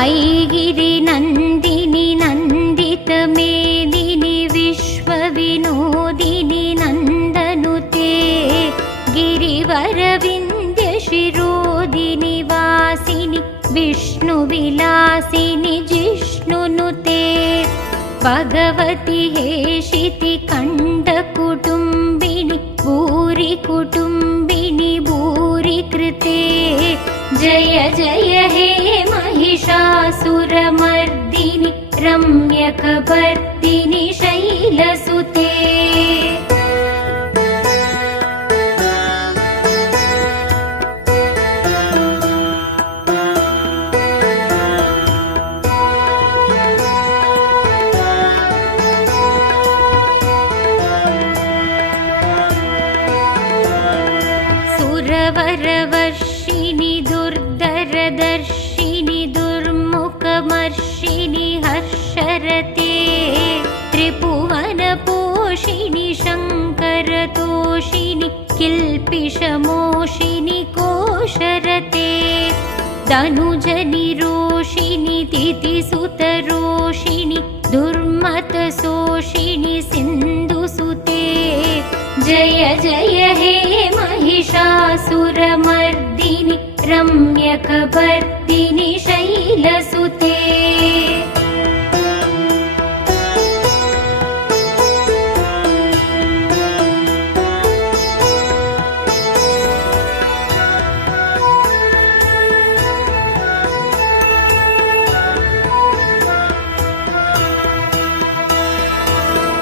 ऐगिरि नन्दिनि नन्दितमेदिनि विश्वविनोदिनि नन्दनुते गिरिवरविन्द्यशिरोदिनि वासिनि विष्णुविलासिनि जिष्णुनुते भगवति हेशिति कण्ठकुटुम्बिनि भूरि कुटुम्बिनि भूरि कृते जय जय हे महिषासुरमर्दिनि रम्यकपर्दिनि शैलसुते सुरवरवर्षिणि दुर्धरदर्शिनि दुर्मुखमर्षिणि हर्षरते त्रिभुवनपोषिणि शङ्करतोषिणि किल्पिषमोषिणि कोशरते धनुजनिरोषिणि तिथिसुतरोषिणि दुर्मतशोषिणि सिन्धुसुते जय जय हे महिषासुरमर्दिनि रम्यकपर्दिनि शैलसुते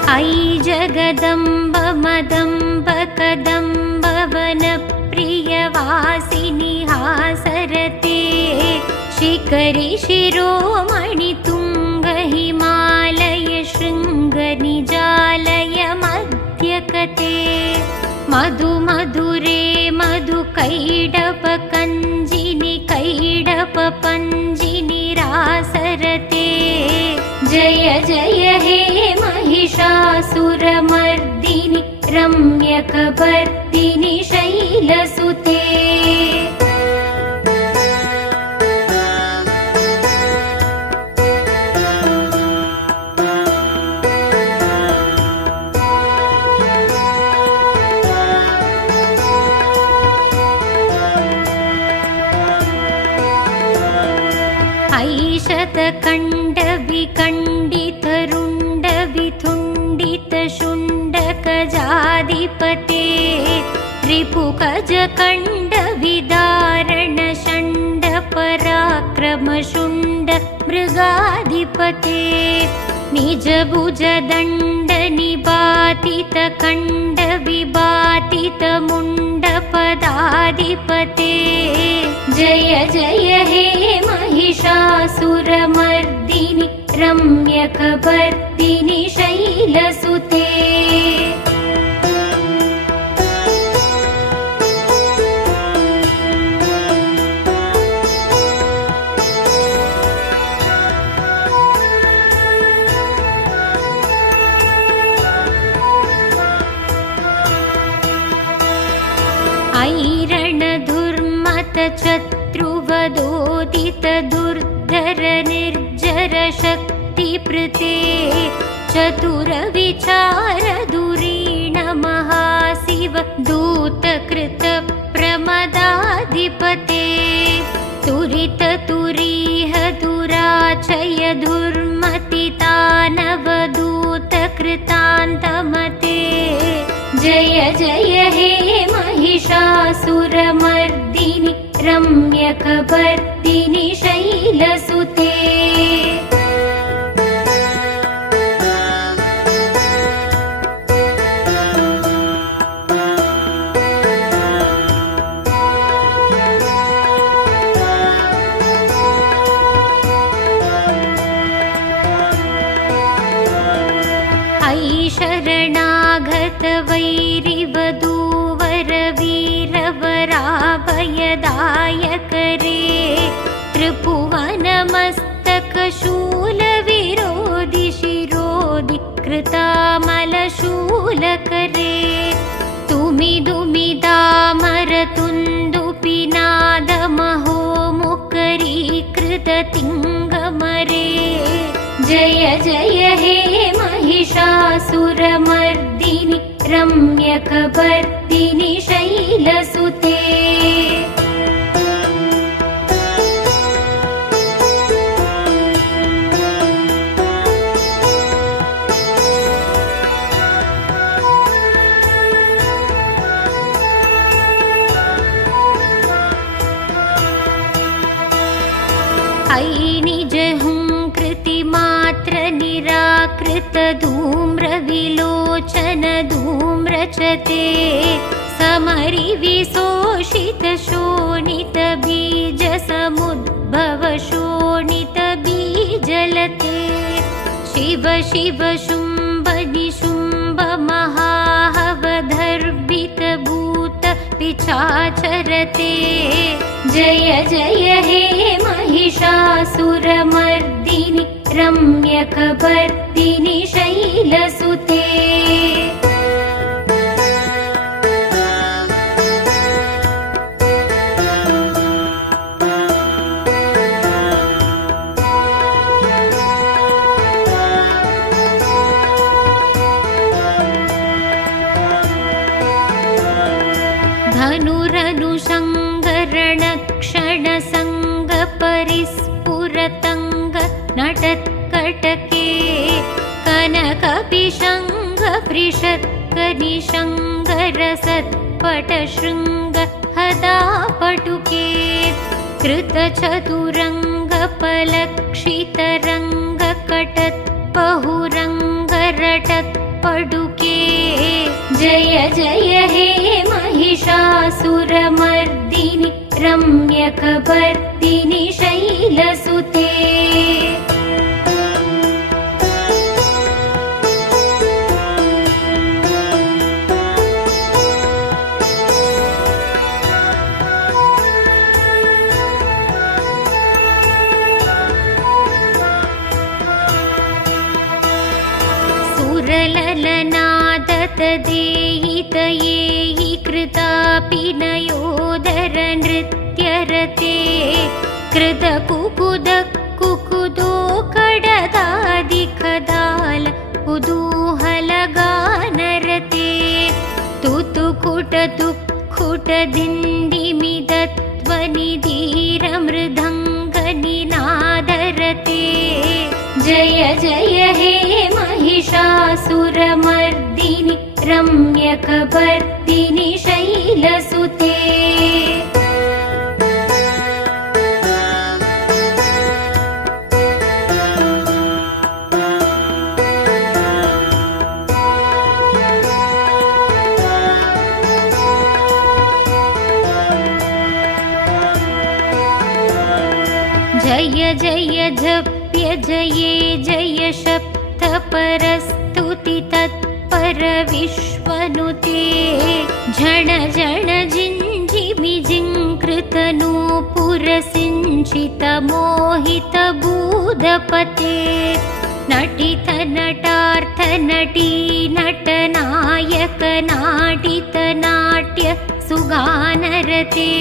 ऐ जगदम्ब मदम्ब कदम्ब वनप्रियवासिनि हासरते शिखरि शिरोमणि तुङ्ग हिमालय शृङ्गनिजालय मध्यकते मधु मधुरे मधु कैडप कञ्जिनि कैडप पञ्जिनि रासरते जय जय हे महिषासुरमर्दिनि रम्यकपर्दिनि शैलसुते ऐशतकण्डविकण्डितरुण्डविथुण्डितशुण्डकजाधिपते रिपुगजकण्डविदारणशण्डपराक्रमशुण्ड मृगाधिपते निजभुजदण्डनिपातितकण्डविबातितमुण्डपदाधिपते जय जय हे महिषासुरमर्दिनि रम्यकपर्दिनि शैलसुते ऐरणधुर्मतचत्रुवदोदित दुर्धर निर्जर शक्तिप्रते चतुरविचार धुरीण महाशिव दूतकृत प्रमदाधिपते तुरित तुरीह दुराचय दुर्मतितानवदूतकृतान्तमते जय जय हे महिषासुरमर्दिनि रम्यकपर्दिनि शैलसुते ऐ शरणागत वैरिवधूवर वीरवराभयदायक रे त्रिभुवनमस्तकशूलविरोधि शिरोधि कृतामलशूलकरे तुमिदुमिदामरतुन्दुपिनादमहो मुकरीकृततिङ्ग जय जय हे महिषासुरमर्दिनि रम्यकपर्दिनि शैलसुते। ऐ निज हुंकृतिमात्र निराकृत धूम्रविलोचन धूम्रचते समरिविशोषित शोणित बीज समुद्भव शोणित बीजलते शिव शिव शुंभ निशुंभ महाहवधर्भित भूत पिशाचरते। जय जय हे महिषासुरमर्दिनि रम्यकपर्दिनि शैलसुते। धनुरनुशङ्करणक्षणसङ्ग परिस्फुरतङ्ग नटत्कटके कनकपिशङ्ग पृषत्कनिशङ्गरसत्पटशृङ्ग हदापटुके कृतचतुरङ्गपलक्षितरङ्ग कटत्पहुरङ्गरटत्पडुके। जय जय हे महिषासुरमर्दिनि रम्यकपर्दिनि शैलसुते। सुरललनादतदेयितयेयि कृतापि नयोदर नृत्यरते कृतकुकुद कुकुदो कडदादिखदाल कुतूहलगानरते तुतुकुटतुक्कुट दिण्डिमिदध्वनिधीरमृदङ्गनिनादरते। जय जय हे महिषासुरमर्दिनि रम्यकपर्दिनि शैलसुते। जय जय जप्य जये जय शब्द परस्तुति तत्पर विश्वनुते झण झण जिञ्जिमि जिङ्कृत नूपुर सिञ्चित मोहित भूदपते नटित नटार्थ नटी नटनायक नाटित नाट्य सुगानरते।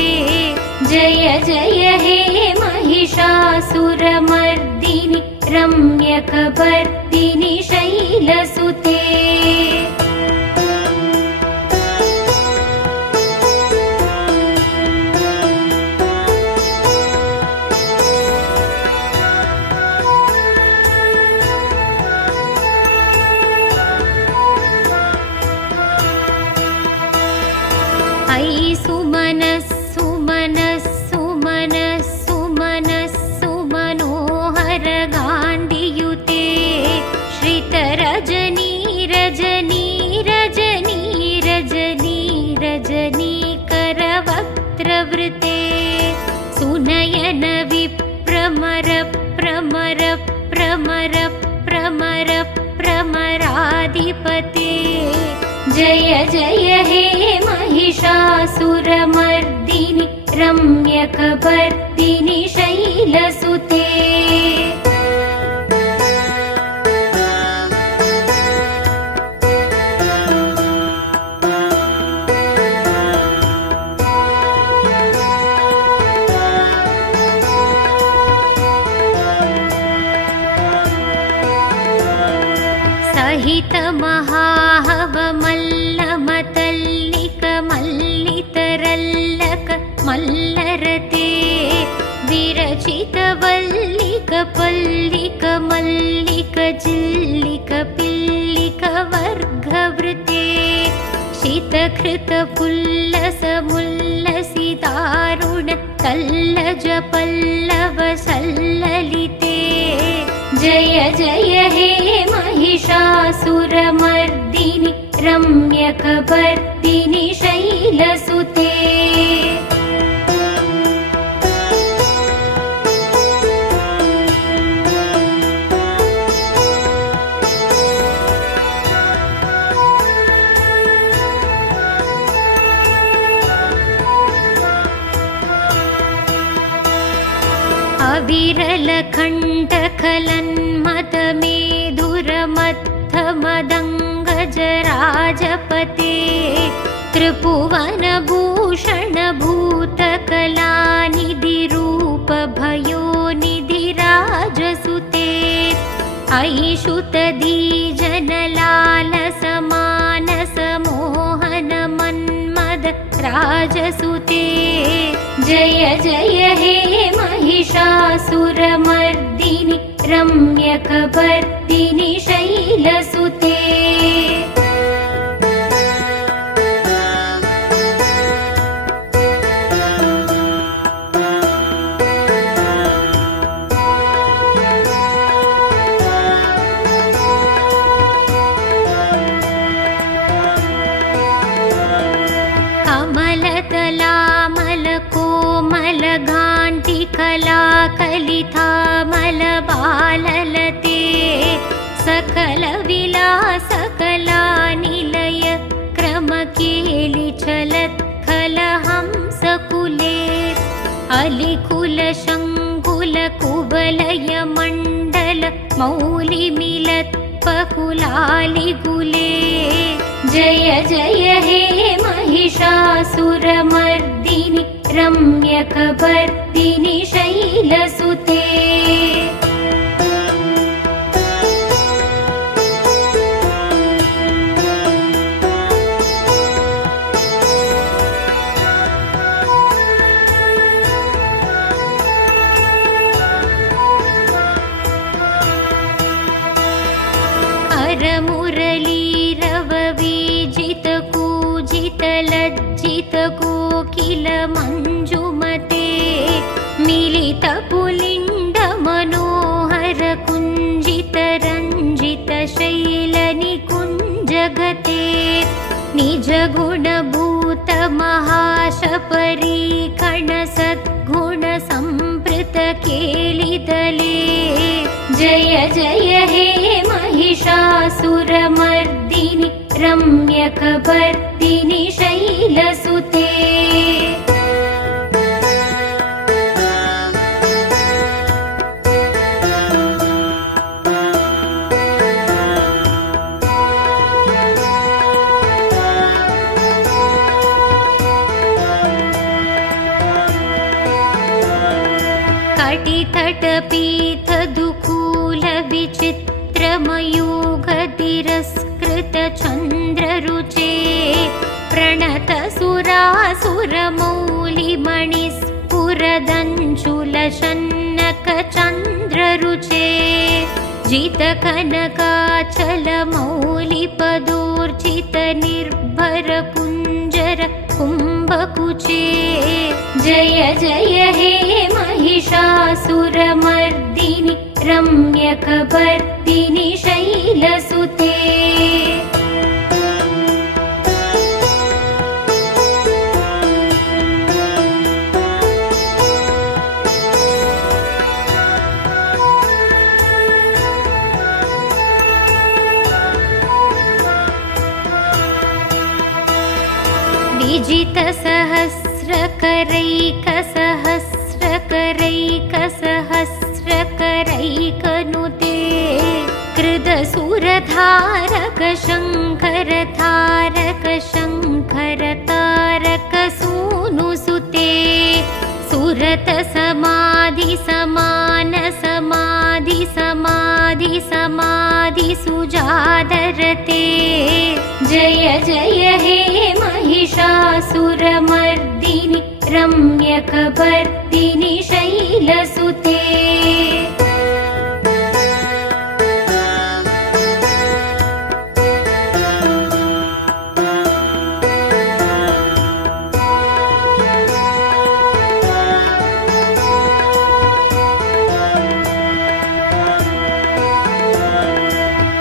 जय जय हे महिषासुरमर्दिनि रम्यकपर्दिनि शैलसुते। ऐ सुमनः सुमनः सुमनः सुमनः सुमनोहर गाण्डियुते श्रितरजनी रजनी रजनी रजनी रजनी करवक्त्रवृते सुनयन विप्रमर प्रमर प्रमर प्रमर प्रमराधिपते। जय जय हे महिषासुरमर्दिनि रम्यकपर्दिनि शैलसुते। सहित महाहवमल्लमतल्लिक मल्लितरल्लक मल्लरते विरचित वल्लिक पल्लिक मल्लिक जिल्लिक पिल्लिक वर्गवृते शीतकृत पुल्लस मुल्लसि दारुण तल्लज पल्लव सल्ललिते जय जय हे महिषासुरमर्दिनि रम्यकपर्दिनि शैलसुते अविरलकण्टकलन्मथमेधुरमत्थमदङ्गजराजपते त्रिभुवनभूषणभूतकलानिधिरूपभयोनिधिराजसुते ऐषुतदीजनलालसमानसमोहनमन्मद राजसुते जय जय हे महिषासुरमर्दिनि रम्यकपर्दिनि शैलसुते कमलतलामलकोमलघाण्टिकलाकलितामलबाललते सकलविलासकलानिलय क्रमकेलिचलत्कलहंसकुले अलिकुलशङ्कुलकुवलयमण्डल मौलिमिलत्पकुलालिकुले जय जय हे महिषासुरमर्दिनि रम्यकपर्दिनि शैलसुते करमुरलीरववीजितकूजितलज्जितकोकिलमञ्जुमते मिलितपुलिण्डमनोहरकुञ्जितरञ्जितशैलनिकुञ्जगते निजगुणभूतमहाशपरीकणसद्गुणसम्पृतकेलिदले जय जय हे महिषासुरमर्दिनि रम्यकपर्दिनि शैलसुते कटितटपीठदुकूलविचित्रमयूखतिरस्कृतचन्द्ररुचे प्रणतसुरासुरमौलिमणिस्फुरदञ्चुलशन्नकचन्द्ररुचे जितकनकाचलमौलिपदोर्जितनिर्भरकुञ्जर कुम्भकुचे जय जय हे महिषासुरमर्दिनि रम्यकपर्दिनि शैलसुते विजितसहस्रकरैकसहस्रकरैकसहस्रकरैकनुते कृतसुरधारक शङ्कर तारक शङ्कर तारक सूनुसुते सुरत समाधि समान समाधि समाधि समाधि सुजादरते जय जय हे महिषासुरमर्दिनि रम्यकपर्दिनि शैलसुते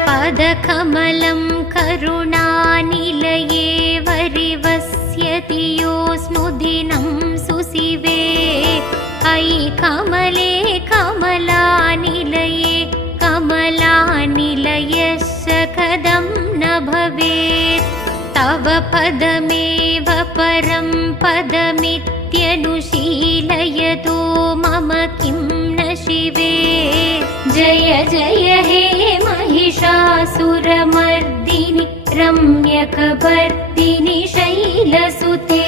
पदकमलं करुणानिलये वरिवस्यति योऽस्नुदिनं सुशिवे अयि कमले कमलानिलये कमलानिलयस्य कदं न भवेत् तव पदमेव परं पदमित्यनुशीलयतो मम किं न शिवे जय जय हे महिषासुरमर्दिनि रम्यकपर्दिनि शैलसुते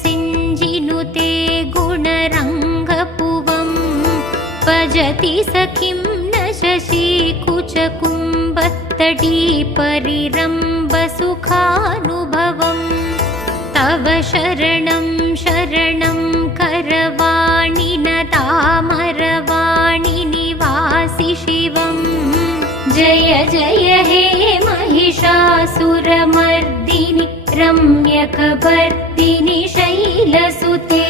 कनकलसत्कलसिन्धुजलैरनुसिञ्जिनुते गुणरङ्गपुवं भजति सखिं न शशिकुचकुम्भत्तटी परिरम्भसुखानुभवम् तव शरणं शरणं करवाणि न तामरवाणि निवासि शिवम् जय जय हे महिषासुरमर्दिनि रम्यकपर्दिनि शैलसुते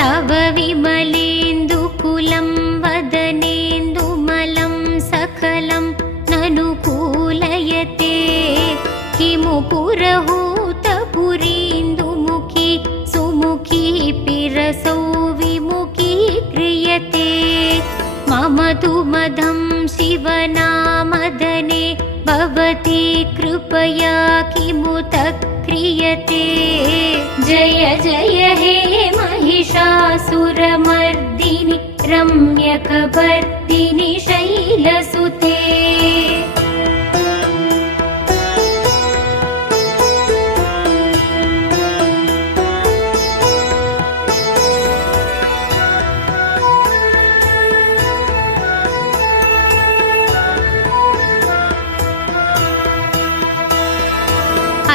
तव विमलेन्दुकुलं वदनेन्दुमलं सकलं ननुकूलयते किमु पुरहूतपुरीन्दुमुखी सुमुखी पिरसौ विमुखी क्रियते मम तु मदं शिवनामदने भवती कृपया किमुत क्रियते जय जय हे महिषासुरमर्दिनि रम्यकपर्दिनि शैलसुते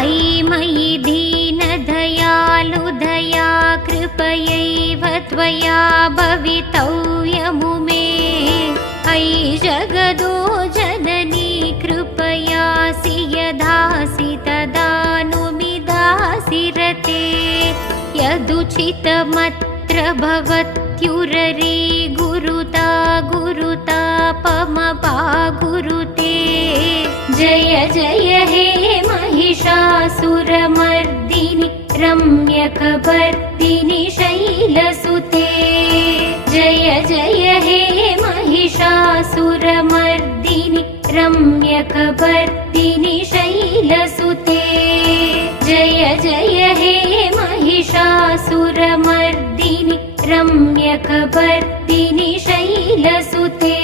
अयि मयि दीनदयालुदया कृपयैव त्वया भवितव्यमुमे अयि जगदो जननी कृपयासि यदासि तदानुमिदासि रते यदुचितमत्र भवत्युररे गुरुता गुरुतापमपा गुरुते जय जय हे महिषासुरमर्दिनि रम्यकपर्दिनि शैलसुते जय जय हे महिषासुरमर्दिनि रम्यकपर्दिनि शैलसुते जय जय हे महिषासुरमर्दिनि रम्यकपर्दिनि शैलसुते।